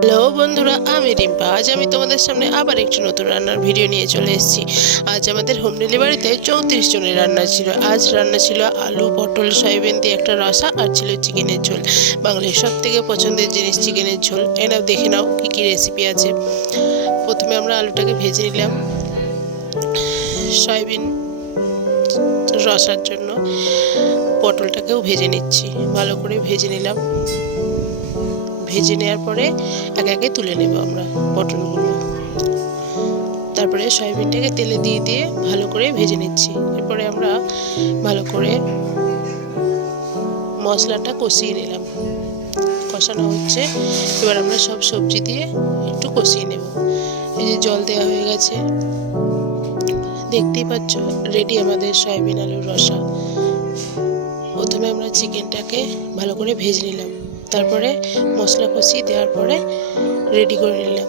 Hello বন্ধুরা, আমি রিম্পা। আজ আমি তোমাদের সামনে আবার একটি নতুন রান্নার ভিডিও নিয়ে চলে এসেছি। আজ আমাদের হোম ডেলিভারিতে 34 জনের রান্না ছিল। আজ রান্না ছিল আলু পটল সয়াবিন দিয়ে একটা রসা, আর ছিল চিকেনের ঝোল। বাঙালির সব থেকে পছন্দের জিনিস চিকেনের ঝোল। এনাও দেখে নাও কী কী রেসিপি আছে। প্রথমে আমরা আলুটাকে ভেজে নিলাম সয়াবিন রসার জন্য। পটলটাকেও ভেজে নিচ্ছি, ভালো করে ভেজে নিলাম। ভেজে নেওয়ার পরে একে একে তুলে নেব আমরা পটলগুলো। তারপরে সয়াবিনটাকে তেলে দিয়ে দিয়ে ভালো করে ভেজে নিচ্ছি। এরপরে আমরা ভালো করে মশলাটা কষিয়ে নিলাম। কষানো হচ্ছে, এবার আমরা সব সবজি দিয়ে একটু কষিয়ে নেব। এই যে জল দেওয়া হয়ে গেছে, দেখতেই পাচ্ছ রেডি আমাদের সয়াবিন আলুর রসা। প্রথমে আমরা চিকেনটাকে ভালো করে ভেজে নিলাম, তারপরে মশলা কষিয়ে দেওয়ার পরে রেডি করে নিলাম।